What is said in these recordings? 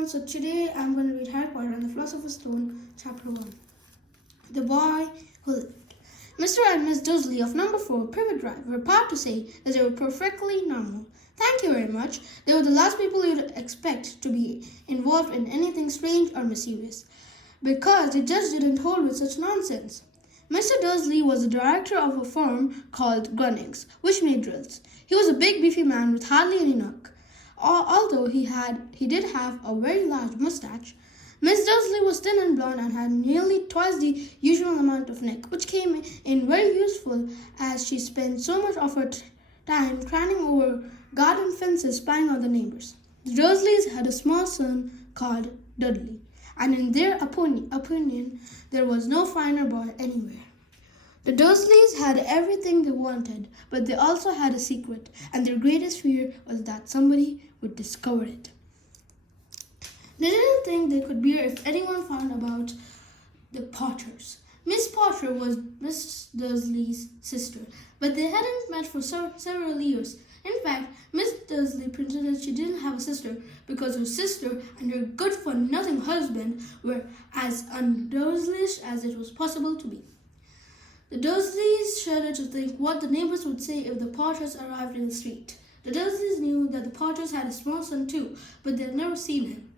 everyone, so today I'm going to read Harry Potter and the Philosopher's Stone, Chapter 1. The Boy Who Lived. Mr. and Miss Dursley of number 4, Privet Drive, were proud to say that they were perfectly normal. Thank you very much. They were the last people you'd expect to be involved in anything strange or mysterious, because they just didn't hold with such nonsense. Mr. Dursley was the director of a firm called Grunnings, which made drills. He was a big, beefy man with hardly any neck. Although he did have a very large mustache, Miss Dursley was thin and blonde and had nearly twice the usual amount of neck, which came in very useful as she spent so much of her time climbing over garden fences spying on the neighbors. The Dursleys had a small son called Dudley, and in their opinion, there was no finer boy anywhere. The Dursleys had everything they wanted, but they also had a secret, and their greatest fear was that somebody would discover it. They didn't think they could bear if anyone found about the Potters. Miss Potter was Miss Dursley's sister, but they hadn't met for several years. In fact, Miss Dursley pretended she didn't have a sister because her sister and her good-for-nothing husband were as un-Dursleyish as it was possible to be. The Dursleys shuddered to think what the neighbors would say if the Potters arrived in the street. The Dursleys knew that the Potters had a small son too, but they'd never seen him.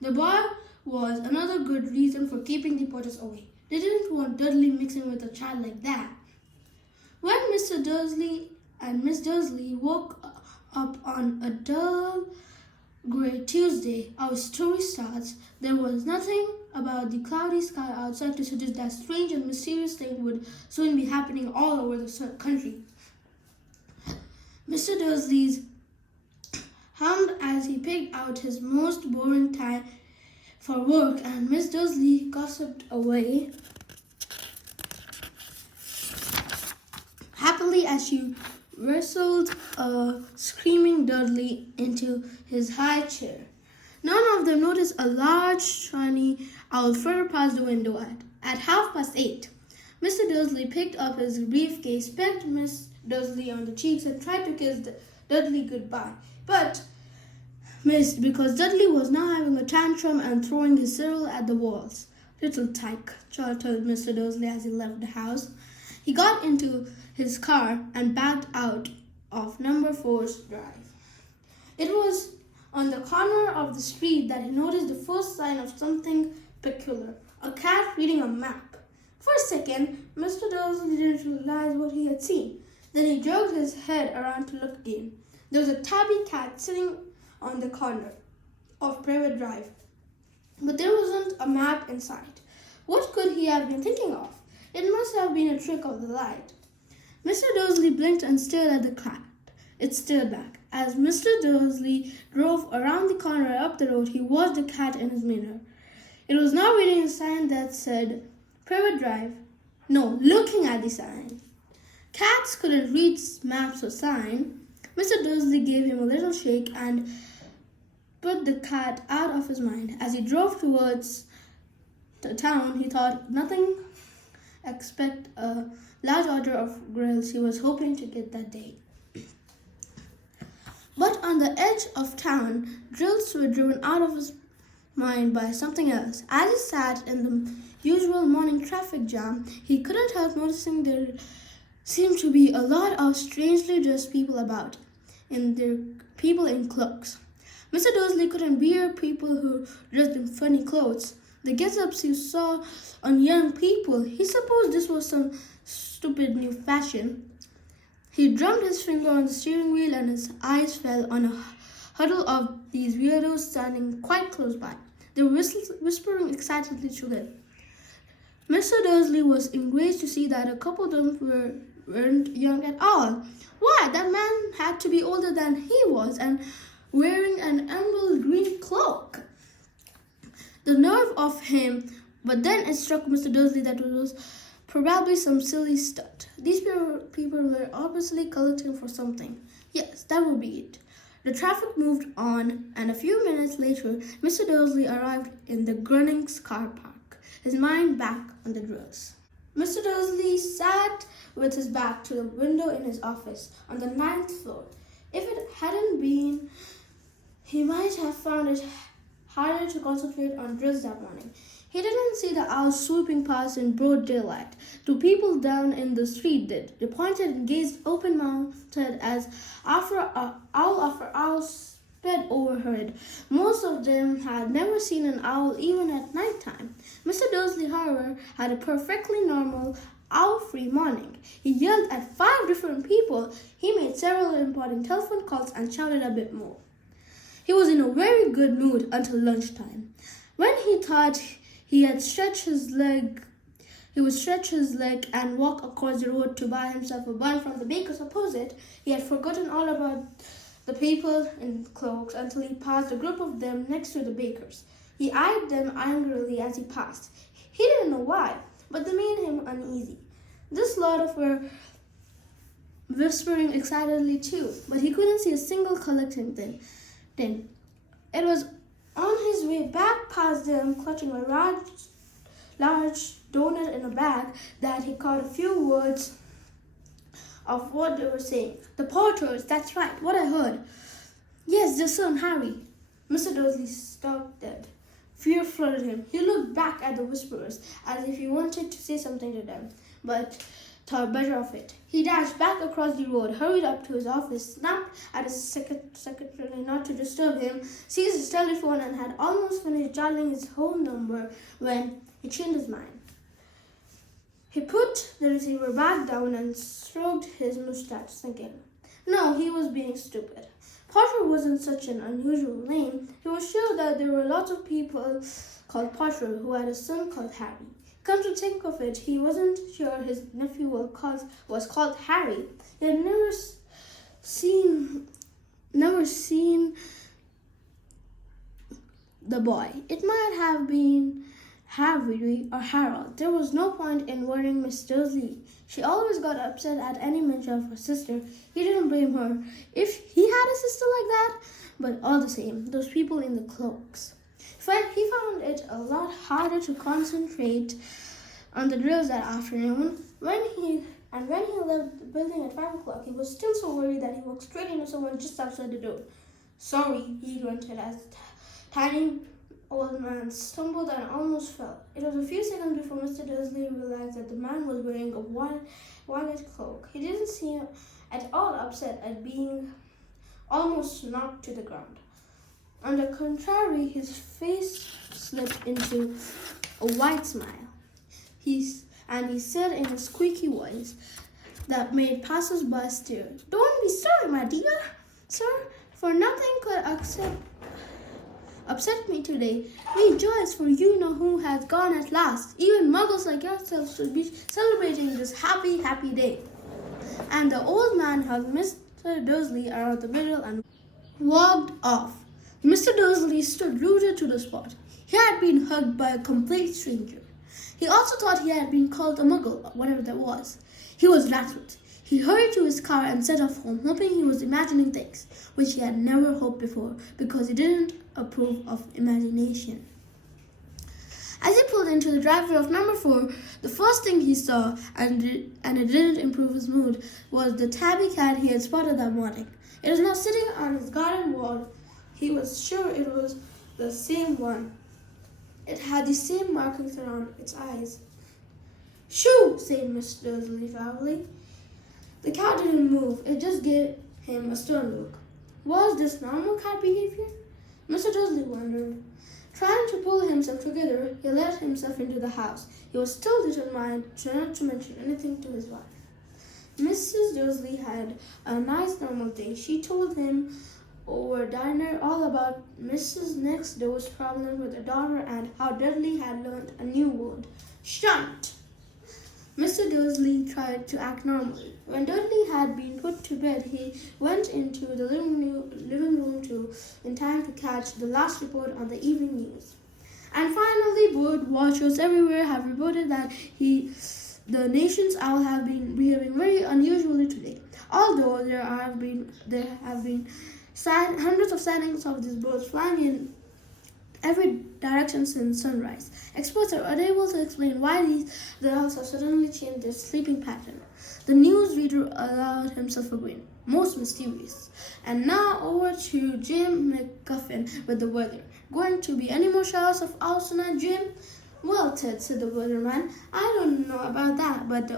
The boy was another good reason for keeping the Potters away. They didn't want Dudley mixing with a child like that. When Mr. Dursley and Miss Dursley woke up on a dull grey Tuesday, our story starts. There was nothing about the cloudy sky outside to suggest that strange and mysterious thing would soon be happening all over the country. Mr. Dursley hummed as he picked out his most boring time for work, and Miss Dursley gossiped away happily as she wrestled a screaming Dudley into his high chair. None of them noticed a large, shiny owl flutter past the window at 8:30. Mr. Dursley picked up his briefcase, pecked Miss Dursley on the cheeks, and tried to kiss Dudley goodbye, but missed because Dudley was now having a tantrum and throwing his cereal at the walls. "Little tyke," Ch1 told Mr. Dursley as he left the house. He got into his car and backed out of number 4's drive. It was on the corner of the street that he noticed the first sign of something peculiar: a cat reading a map. For a second, Mr. Dursley didn't realize what he had seen. Then he jerked his head around to look again. There was a tabby cat sitting on the corner of Privet Drive, but there wasn't a map in sight. What could he have been thinking of? It must have been a trick of the light. Mr. Dursley blinked and stared at the cat. It stared back. As Mr. Dursley drove around the corner and up the road, he watched the cat in his mirror. It was now reading a sign that said Privet Drive. No, looking at the sign. Cats couldn't read maps or signs. Mr. Dursley gave him a little shake and put the cat out of his mind. As he drove towards the town, he thought nothing except a large order of grills he was hoping to get that day. But on the edge of town, drills were driven out of his mind by something else. As he sat in the usual morning traffic jam, he couldn't help noticing there seemed to be a lot of strangely dressed people about, people in cloaks. Mr. Dursley couldn't bear people who dressed in funny clothes. The get-ups he saw on young people, he supposed this was some stupid new fashion. He drummed his finger on the steering wheel and his eyes fell on a huddle of these weirdos standing quite close by. They were whispering excitedly to them. Mr. Dursley was enraged to see that a couple of them weren't young at all. Why, that man had to be older than he was and wearing an emerald green cloak. The nerve of him! But then it struck Mr. Dursley that it was probably some silly stunt. These people were obviously collecting for something. Yes, that would be it. The traffic moved on, and a few minutes later, Mr. Dursley arrived in the Grunnings car park, his mind back on the drills. Mr. Dursley sat with his back to the window in his office on the 9th floor. If it hadn't been, he might have found it harder to concentrate on drills that morning. He didn't see the owls swooping past in broad daylight. Two people down in the street did. They pointed and gazed open-mouthed as owl after owl sped overhead. Most of them had never seen an owl even at night time. Mr. Dursley, however, had a perfectly normal owl-free morning. He yelled at 5 different people. He made several important telephone calls and shouted a bit more. He was in a very good mood until lunchtime. When he thought he would stretch his leg and walk across the road to buy himself a bun from the baker's opposite. He had forgotten all about the people in cloaks until he passed a group of them next to the baker's. He eyed them angrily as he passed. He didn't know why, but they made him uneasy. This lot were whispering excitedly too, but he couldn't see a single collecting thing. It was on his way back past them, clutching a large donut in a bag, that he caught a few words of what they were saying. The Potters, that's right, what I heard. Yes, their son Harry. Mr. Dursley stopped dead. Fear flooded him. He looked back at the whisperers as if he wanted to say something to them, but thought better of it. He dashed back across the road, hurried up to his office, snapped at his secretary not to disturb him, seized his telephone, and had almost finished dialing his home number when he changed his mind. He put the receiver back down and stroked his mustache, thinking, no, he was being stupid. Potter wasn't such an unusual name. He was sure that there were lots of people called Potter who had a son called Harry. Come to think of it, he wasn't sure his nephew was called Harry. He had never seen the boy. It might have been Harry or Harold. There was no point in worrying Miss Dursley. She always got upset at any mention of her sister. He didn't blame her if he had a sister like that, but all the same, those people in the cloaks. He found it a lot harder to concentrate on the drills that afternoon. When he left the building at 5 o'clock, he was still so worried that he walked straight into someone just outside the door. Sorry, he grunted as the tiny old man stumbled and almost fell. It was a few seconds before Mr. Dursley realized that the man was wearing a violet cloak. He didn't seem at all upset at being almost knocked to the ground. On the contrary, his face slipped into a wide smile. He said in a squeaky voice that made passers-by stare, "Don't be sorry, my dear, sir, for nothing could upset me today. Rejoice, for you know who has gone at last. Even muggles like yourself should be celebrating this happy, happy day." And the old man held Mr. Dursley around the middle and walked off. Mr. Dursley stood rooted to the spot. He had been hugged by a complete stranger. He also thought he had been called a muggle, whatever that was. He was rattled. He hurried to his car and set off home, hoping he was imagining things, which he had never hoped before, because he didn't approve of imagination. As he pulled into the driveway of number 4, the first thing he saw, and it didn't improve his mood, was the tabby cat he had spotted that morning. It was now sitting on his garden wall. He was sure it was the same one. It had the same markings around its eyes. "Shoo!" said Mr. Dursley loudly. The cat didn't move. It just gave him a stern look. Was this normal cat behavior? Mr. Dursley wondered. Trying to pull himself together, he let himself into the house. He was still determined not to mention anything to his wife. Mrs. Dursley had a nice normal day. She told him over dinner all about Mrs. Next Door's problem with her daughter and how Dudley had learned a new word, shunt. Mr. Dursley tried to act normally. When Dudley had been put to bed, he went into the living room in time to catch the last report on the evening news. And finally, bird watchers everywhere have reported that the nation's owl have been behaving very unusually today. Although there have been hundreds of sightings of these birds flying in every direction since sunrise. Experts are unable to explain why the owls have suddenly changed their sleeping pattern. The newsreader allowed himself a grin. most mysterious. And now over to Jim McGuffin with the weather. Going to be any more showers of owls tonight, Jim? Well, Ted, said the weatherman, I don't know about that, but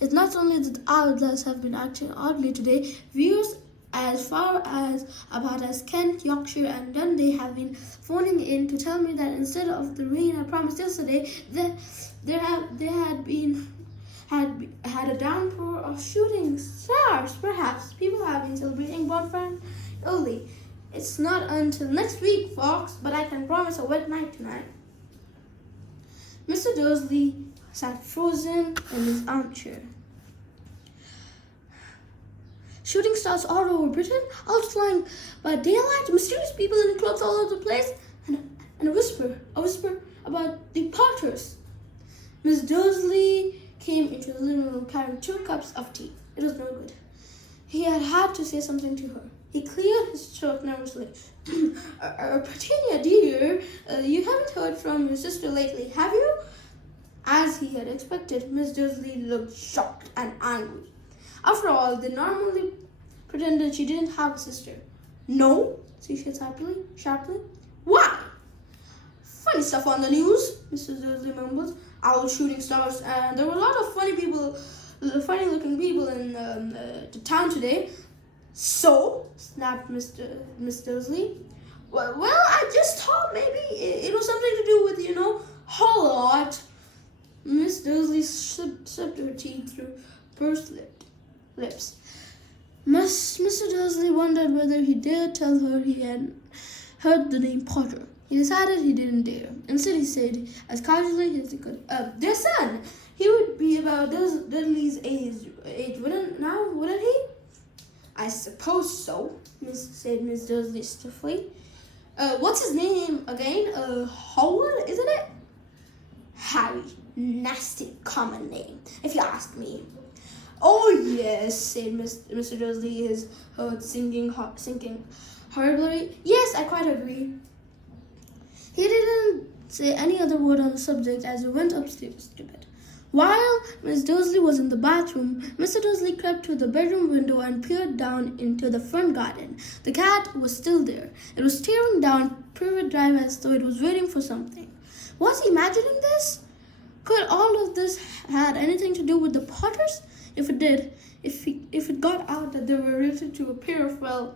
it's not only that owls have been acting oddly today. Viewers as far as Kent, Yorkshire, and Dundee have been phoning in to tell me that instead of the rain I promised yesterday, they had a downpour of shooting stars. Perhaps people have been celebrating bonfire early. It's not until next week, folks, but I can promise a wet night tonight. Mr. Dursley sat frozen in his armchair. Shooting stars all over Britain, owls flying by daylight, mysterious people in clothes all over the place, and a whisper about the Potters. Miss Dursley came into the living room carrying 2 cups of tea. It was no good. He had to say something to her. He cleared his throat nervously. Petunia, dear, you haven't heard from your sister lately, have you? As he had expected, Miss Dursley looked shocked and angry. After all, they normally pretended she didn't have a sister. No, she said sharply. Why? Funny stuff on the news, Mrs. Dursley mumbled. Owls shooting stars, and there were a lot of funny-looking people in the town today. So, snapped Miss Dursley. Well, I just thought maybe it was something to do with, whole lot. Miss Dursley sipped her tea through pursed lips. Mr. Dursley wondered whether he dared tell her he had heard the name Potter. He decided he didn't dare. Instead, he said, as casually as he could, their son. He would be about Dudley's age, wouldn't he? I suppose so, said Miss Dursley stiffly. What's his name again? Howard, isn't it? Harry. Nasty common name, if you ask me. Oh, yes, said Mr. Dursley, his heart sinking horribly. Yes, I quite agree. He didn't say any other word on the subject as he went upstairs to bed. While Miss Dursley was in the bathroom, Mr. Dursley crept to the bedroom window and peered down into the front garden. The cat was still there. It was staring down Privet Drive as though it was waiting for something. Was he imagining this? Could all of this had anything to do with the Potters? If it did, if it got out that they were related to a pair of, well,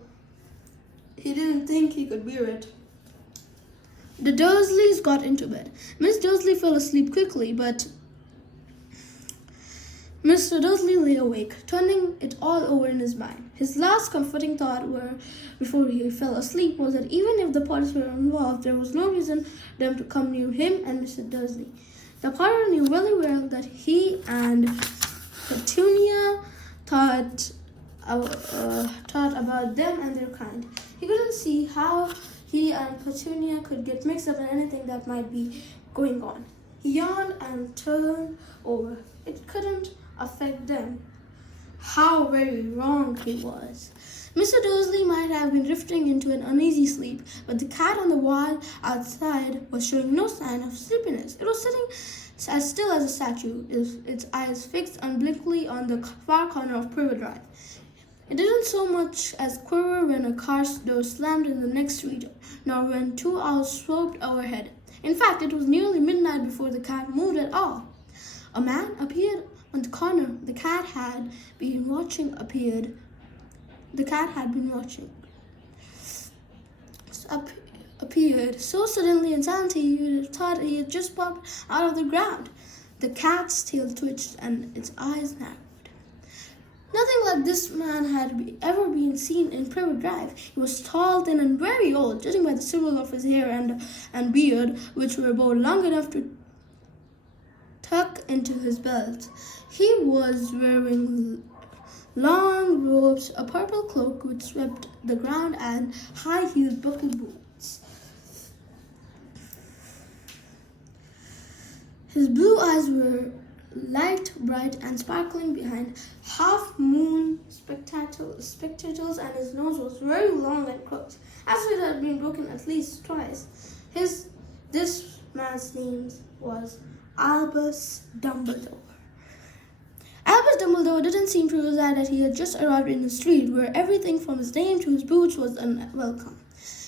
he didn't think he could bear it. The Dursleys got into bed. Miss Dursley fell asleep quickly, but Mr. Dursley lay awake, turning it all over in his mind. His last comforting thought before he fell asleep was that even if the Potters were involved, there was no reason for them to come near him and Mr. Dursley. The Potter knew really well that he and Petunia thought about them and their kind. He couldn't see how he and Petunia could get mixed up in anything that might be going on. He yawned and turned over. It couldn't affect them. How very wrong he was. Mr. Dursley might have been drifting into an uneasy sleep, but the cat on the wall outside was showing no sign of sleepiness. It was sitting as still as a statue, its eyes fixed unblinkingly on the far corner of Privet Drive. It didn't so much as quiver when a car door slammed in the next street, nor when 2 owls swooped overhead. In fact, it was nearly midnight before the cat moved at all. A man appeared on the corner. The cat had been watching. Appeared so suddenly and silently you thought he had just popped out of the ground. The cat's tail twitched and its eyes narrowed. Nothing like this man had ever been seen in Privet Drive. He was tall, thin, and very old, judging by the stubble of his hair and beard, which were both long enough to tuck into his belt. He was wearing long robes, a purple cloak which swept the ground, and high-heeled buckled boots. His blue eyes were light, bright, and sparkling behind half-moon spectacles, and his nose was very long and crooked, as if it had been broken at least twice. This man's name was Albus Dumbledore. Albus Dumbledore didn't seem to realize that he had just arrived in a street where everything from his name to his boots was unwelcome.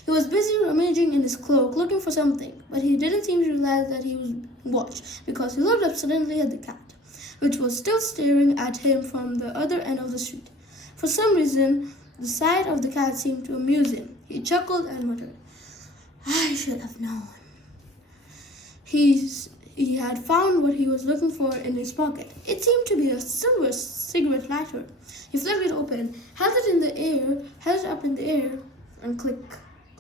He was busy rummaging in his cloak, looking for something, but he didn't seem to realize that he was watched, because he looked up suddenly at the cat, which was still staring at him from the other end of the street. For some reason, the sight of the cat seemed to amuse him. He chuckled and muttered, "I should have known." He had found what he was looking for in his pocket. It seemed to be a silver cigarette lighter. He flipped it open, held it up in the air, and clicked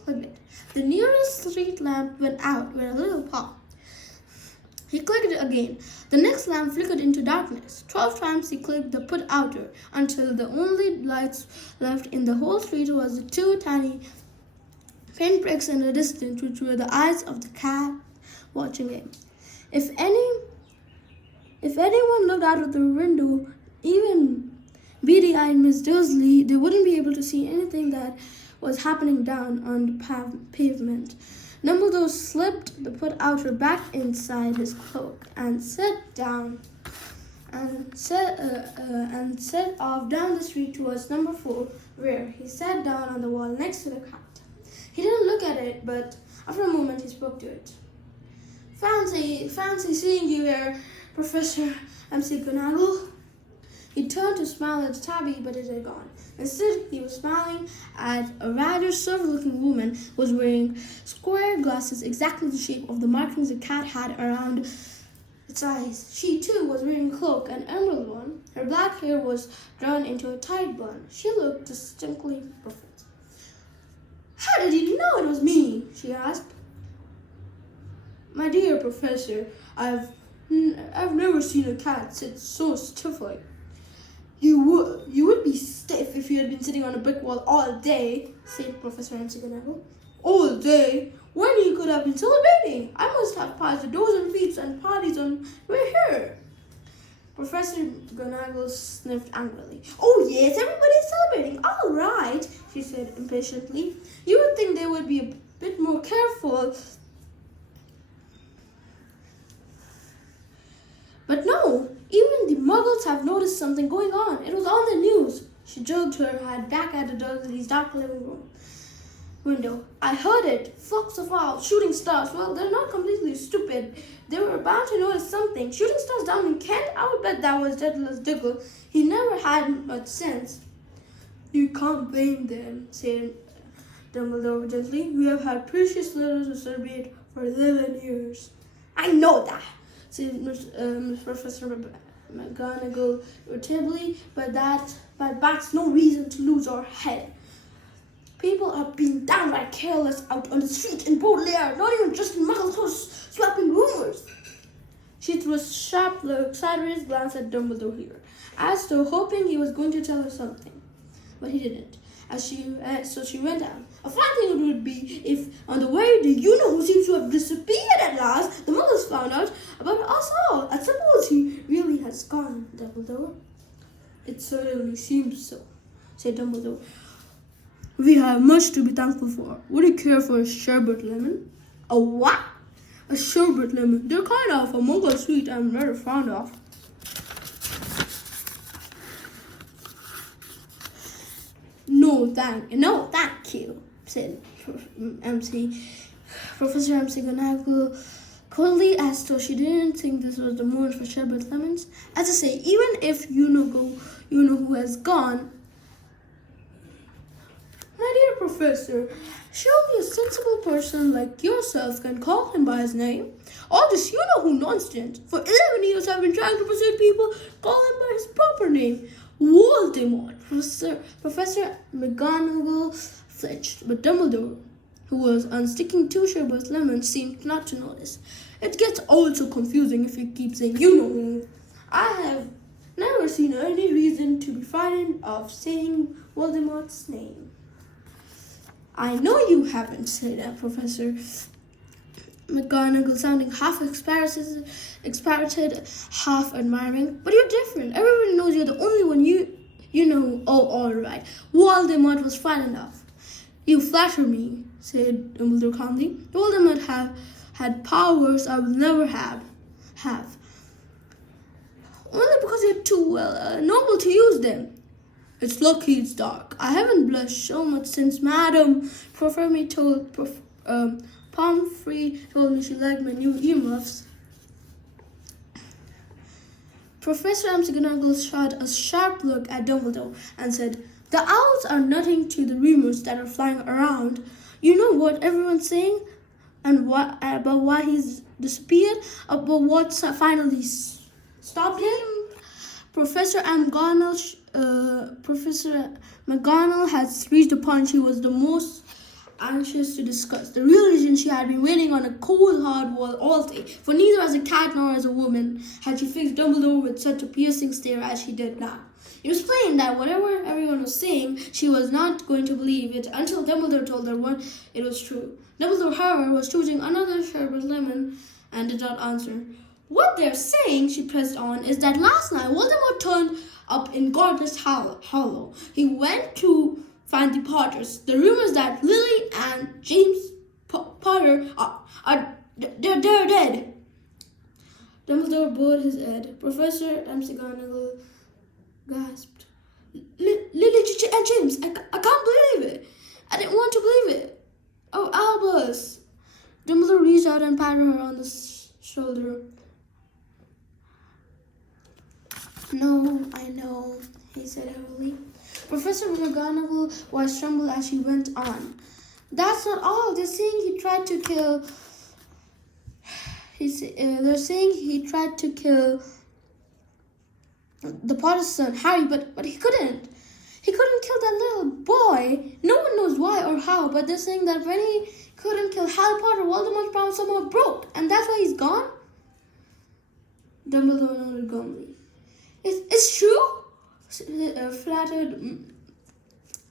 it. The nearest street lamp went out with a little pop. He clicked it again. The next lamp flickered into darkness. 12 times he clicked the put outer until the only lights left in the whole street was the two tiny pinpricks in the distance, which were the eyes of the cat watching him. If anyone looked out of the window, even beady-eyed Miss Dursley, they wouldn't be able to see anything that was happening down on the pavement. Dumbledore slipped the put outer back inside his cloak and set off down the street towards number 4, where he sat down on the wall next to the cat. He didn't look at it, but after a moment he spoke to it. Fancy seeing you here, Professor McGonagall." He turned to smile at the tabby, but it had gone. Instead, he was smiling at a rather soft-looking woman who was wearing square glasses exactly the shape of the markings the cat had around its eyes. She, too, was wearing a cloak, an emerald one. Her black hair was drawn into a tight bun. She looked distinctly perfect. "How did you know it was me?" she asked. "My dear Professor, I've never seen a cat sit so stiffly." You would be stiff if you had been sitting on a brick wall all day," said Professor McGonagall. "All day? When you could have been celebrating? I must have passed a dozen feasts and parties on way here." Professor McGonagall sniffed angrily. "Oh yes, everybody's celebrating. All right," she said impatiently. "You would think they would be a bit more careful. But no, even the Muggles have noticed something going on. It was on the news." She jerked her head back at the Dursleys' dark living room window. "I heard it. Flocks of owls, shooting stars. Well, they're not completely stupid. They were bound to notice something. Shooting stars down in Kent? I would bet that was Daedalus Diggle. He never had much sense." "You can't blame them," said Dumbledore gently. "We have had precious little to celebrate for 11 years. "I know that," said Professor McGonagall irritably, but that's no reason to lose our head. People are being downright careless out on the street in Baudelaire, not even just in Muggles' swapping rumors. She threw a sharp, sideways glance at Dumbledore here, as though hoping he was going to tell her something, but he didn't. So she went on. "A fine thing it would be if, on the way the you-know-who seems to have disappeared at last, the Muggles found out about us all. I suppose he really has gone, Dumbledore." "It certainly seems so," said Dumbledore. "We have much to be thankful for. Would you care for a sherbet lemon?" "A what?" "A sherbet lemon. They're kind of a Muggle sweet I'm very fond of." No, thank you," said Professor McGonagall coldly, as though she didn't think this was the mood for sherbet lemons. "As I say, even if you know who has gone, my dear Professor, surely a sensible person like yourself can call him by his name. All this you-know-who nonsense. For 11 years I've been trying to persuade people call him by his proper name. Voldemort." Professor McGonagall flinched, but Dumbledore, who was unsticking 2 sherbet lemons, seemed not to notice. "It gets all so confusing if you keep saying you-know-who. I have never seen any reason to be frightened of saying Voldemort's name." "I know you haven't," said Professor McGonagall, sounding half exasperated, half admiring. "But you're different. Everybody knows you're the only one you know." "Oh, all right. Voldemort was frightened of." "You flatter me," said Dumbledore calmly. "Voldemort had powers I will never have. only because you're too noble to use them. It's lucky it's dark. I haven't blushed so much since Madame Pomfrey told me she liked my new earmuffs. Professor McGonagall shot a sharp look at Dumbledore and said, "The owls are nothing to the rumors that are flying around. You know what everyone's saying? And what about why he's disappeared? About what finally stopped him?" Professor McGonagall has reached the point she was the most anxious to discuss. The real reason she had been waiting on a cold, hard wall all day, for neither as a cat nor as a woman had she fixed Dumbledore with such a piercing stare as she did now. It was plain that whatever everyone was saying, she was not going to believe it until Dumbledore told her it was true. Dumbledore, however, was choosing another sherbet lemon and did not answer. "What they're saying," she pressed on, "is that last night Voldemort turned up in Godric's Hollow. He went to find the Potters. The rumors that Lily and James Potter they're dead." Dumbledore bowed his head. Professor McGonagall gasped. "Lily and James, I can't believe it. I didn't want to believe it. Oh, Albus." Dumbledore reached out and patted her on the shoulder. "No, I know," he said heavily. Professor McGonagall's voice trembled as she went on. "That's not all. They're saying he tried to kill the Potter's son, Harry, but he couldn't. He couldn't kill that little boy. No one knows why or how, but they're saying that when he couldn't kill Harry Potter, Voldemort's power somehow broke, and that's why he's gone." Dumbledore nodded glumly. It's true?" Flattered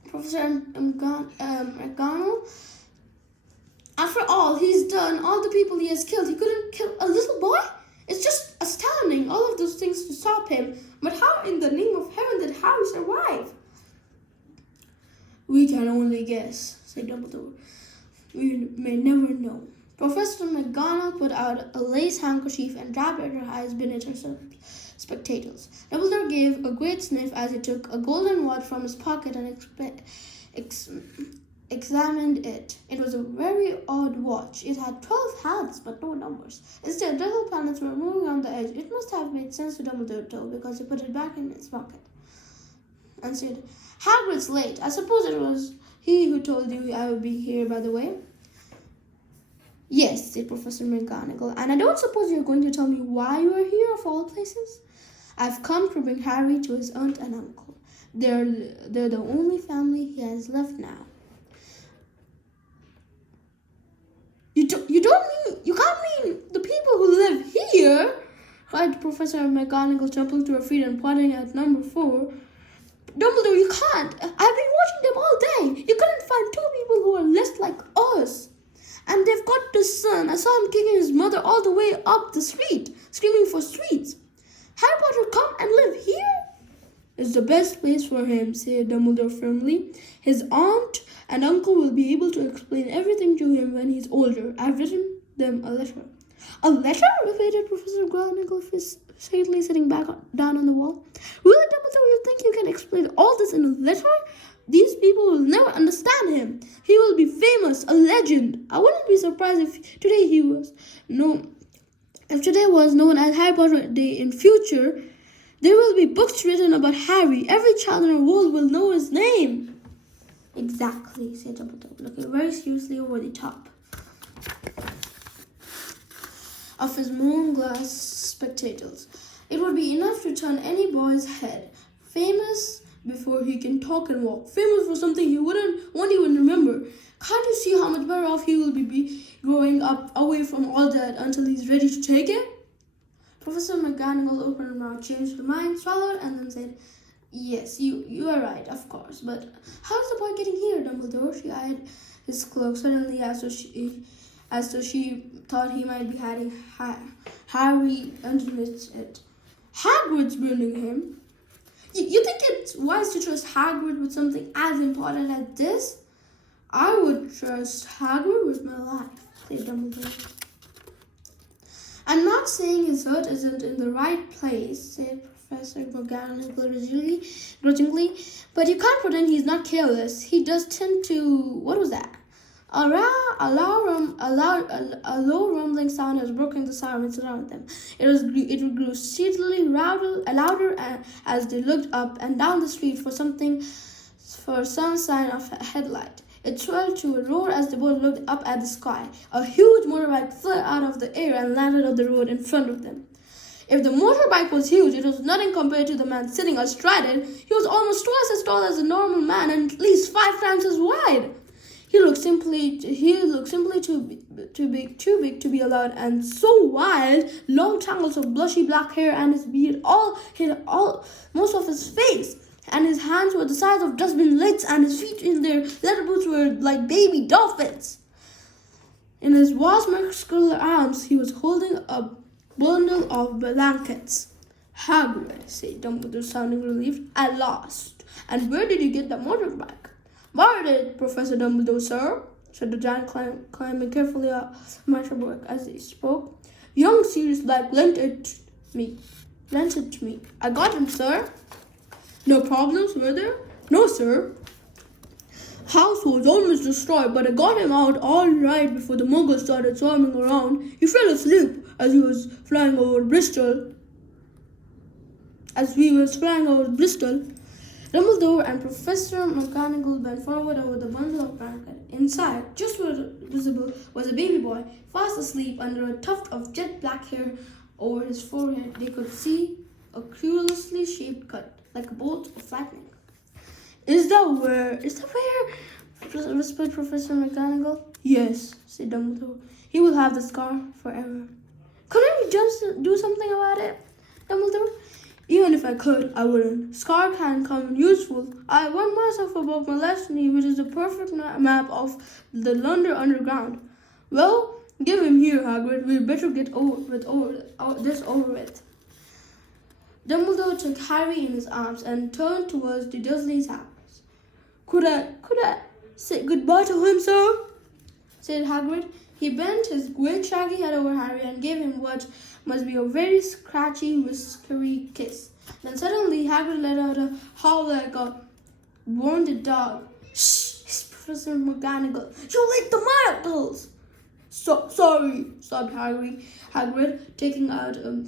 Professor McGonagall. "After all he's done, all the people he has killed, he couldn't kill a little boy? It's just astounding, all of those things to stop him. But how in the name of heaven did Harry survive?" "We can only guess," said Dumbledore. "We may never know." Professor McGonagall put out a lace handkerchief and dabbed at her eyes beneath her spectacles. Dumbledore gave a great sniff as he took a golden watch from his pocket and examined it. It was a very odd watch. It had 12 hands, but no numbers. Instead, little planets were moving around the edge. It must have made sense to Dumbledore, though, because he put it back in his pocket and said, "Hagrid's late. I suppose it was he who told you I would be here, by the way." "Yes," said Professor McGonagall, "and I don't suppose you're going to tell me why you are here, of all places?" "I've come to bring Harry to his aunt and uncle. They're the only family he has left now." You can't mean the people who live here," cried Professor McGonagall, jumping to her feet and pointing at number 4. "Dumbledore, you can't. I've been watching them all day. You couldn't find 2 people who are less like us. And they've got the son. I saw him kicking his mother all the way up the street, screaming for sweets. Harry Potter come and live here?" "It's the best place for him," said Dumbledore firmly. "His aunt and uncle will be able to explain everything to him when he's older. I've written them a letter." "A letter?" repeated Professor McGonagall, faintly sitting back down on the wall. "Really, Dumbledore, you think you can explain all this in a letter? These people will never understand him. He will be famous, a legend. I wouldn't be surprised if today was known as Harry Potter Day in future. There will be books written about Harry. Every child in the world will know his name." "Exactly," said Dumbledore, looking very seriously over the top of his moon glass spectacles. "It would be enough to turn any boy's head. Famous before he can talk and walk. Famous for something he won't even remember. Can't you see how much better off he will be growing up away from all that until he's ready to take it?" Professor McGonagall opened her mouth, changed her mind, swallowed, and then said, "Yes, you are right, of course. But how is the boy getting here, Dumbledore?" She eyed his cloak suddenly as though she thought he might be hiding Harry underneath it. "Hagrid's bringing him." You think it's wise to trust Hagrid with something as important as this?" "I would trust Hagrid with my life," said Dumbledore. "I'm not not saying his heart isn't in the right place, said Professor McGonagall grudgingly, but you can't pretend he's not careless. He does tend to... What was that? A low rumbling sound has broken the silence around them. It grew steadily louder as they looked up and down the street for some sign of a headlight. It swelled to a roar as the boys looked up at the sky. A huge motorbike flew out of the air and landed on the road in front of them. If the motorbike was huge, it was nothing compared to the man sitting astride it. He was almost twice as tall as a normal man and at least 5 times as wide. He looked simply too big to be allowed, and so wild. Long tangles of blushy black hair and his beard all hid most of his face. And his hands were the size of dustbin lids, and his feet in their leather boots were like baby dolphins. In his vast muscular arms, he was holding a bundle of blankets. Hagrid, said Dumbledore, sounding relieved. At last. And where did you get the motorbike? Borrowed it, Professor Dumbledore, sir, said the giant, climbing carefully up the motorbike as he spoke. Young Sirius Black lent it to me. I got him, sir. No problems, were there? No, sir. House was almost destroyed, but I got him out all right before the Muggles started swarming around. He fell asleep as we was flying over Bristol. Dumbledore and Professor McGonagall bent forward over the bundle of blankets. Inside, just visible, was a baby boy, fast asleep under a tuft of jet black hair over his forehead. They could see a curiously shaped cut, like a bolt of lightning. Is that where? Whispered Professor McGonagall. Yes, said Dumbledore. He will have the scar forever. Couldn't you just do something about it, Dumbledore? Even if I could, I wouldn't. Scar can come in useful. I warned myself above my left knee, which is a perfect map of the London Underground. Well, give him here, Hagrid. We'd better get this over with. Dumbledore took Harry in his arms and turned towards the Dursley's house. Could I say goodbye to him, sir? Said Hagrid. He bent his great shaggy head over Harry and gave him what must be a very scratchy, whiskery kiss. Then suddenly Hagrid let out a howl like a wounded dog. Shh, hissed Professor McGonagall. You licked the Muggles! Sorry, sobbed Hagrid, taking out a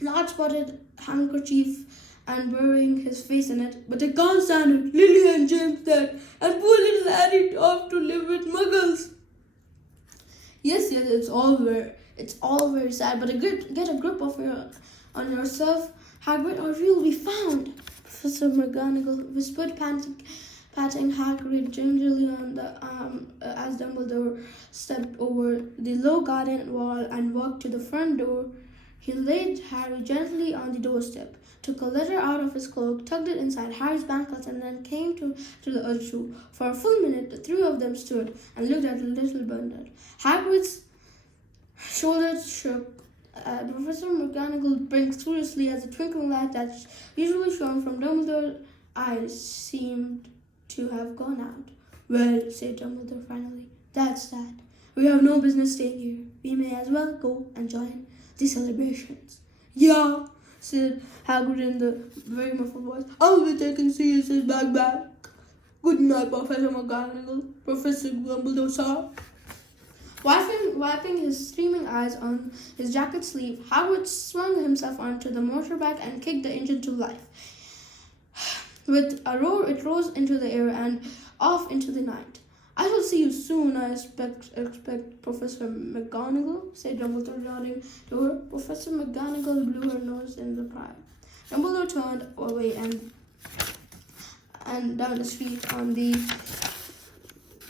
large spotted handkerchief and burying his face in it. But I can't stand it. Lily and James dead, and poor little Harry off to live with Muggles. Yes, it's all very sad, but get a grip on yourself, Hagrid, or you'll be found. Professor McGonagall whispered, patting Hagrid gingerly on the arm as Dumbledore stepped over the low garden wall and walked to the front door. He laid Harry gently on the doorstep, took a letter out of his cloak, tucked it inside Harry's blankets, and then came to the other two. For a full minute, the three of them stood and looked at the little bundle. Hagrid's shoulders shook. Professor McGonagall blinked curiously as the twinkling light that usually shone from Dumbledore's eyes seemed to have gone out. Well, said Dumbledore finally, that's that. We have no business staying here. We may as well go and join the celebrations. Yeah, said Hagrid in the very muffled voice. I'll be taking Sirius's bag back. Good night, Professor McGonagall. Professor Dumbledore, sir. Wiping his streaming eyes on his jacket sleeve, Hagrid swung himself onto the motorbike and kicked the engine to life. With a roar, it rose into the air and off into the night. I shall see you soon, I expect Professor McGonagall, said Dumbledore, nodding to her. Professor McGonagall blew her nose in reply. Dumbledore turned away and down the street. On the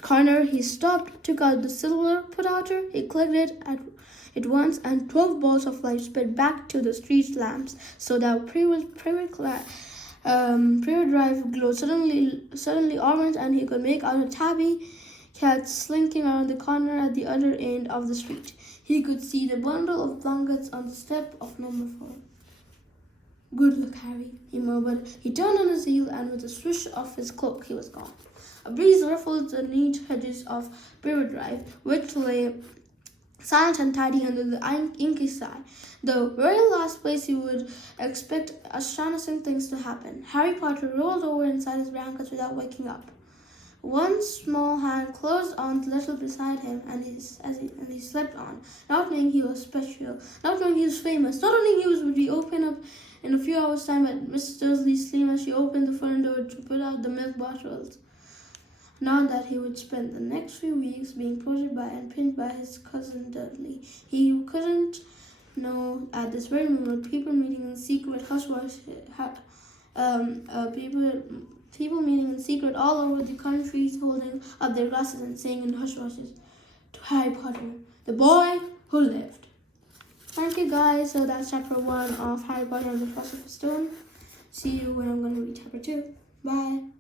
corner, he stopped, took out the silver put-outer. He clicked it at once, and 12 balls of light sped back to the street lamps, so that Private Drive glowed suddenly orange, and he could make out a tabby cat slinking around the corner at the other end of the street. He could see the bundle of blankets on the step of number 4. Good luck, Harry, he murmured. He turned on his heel, and with a swish of his cloak, he was gone. A breeze ruffled the neat hedges of Private Drive, which lay silent and tidy under the inky sky, the very last place you would expect astonishing things to happen. Harry Potter rolled over inside his blankets without waking up. One small hand closed on the little beside him, and he slept on, not knowing he was special, not knowing he was famous, not knowing he would be open up in a few hours' time at Mrs. Dursley's sleep as she opened the front door to put out the milk bottles. Now that he would spend the next few weeks being protected by and pinned by his cousin Dudley, he couldn't know at this very moment people meeting in secret people meeting in secret all over the country, holding up their glasses and saying in hush-hushes, "To Harry Potter, the boy who lived." Thank you guys. So that's chapter 1 of Harry Potter and the Philosopher's Stone. See you when I'm going to read chapter 2. Bye.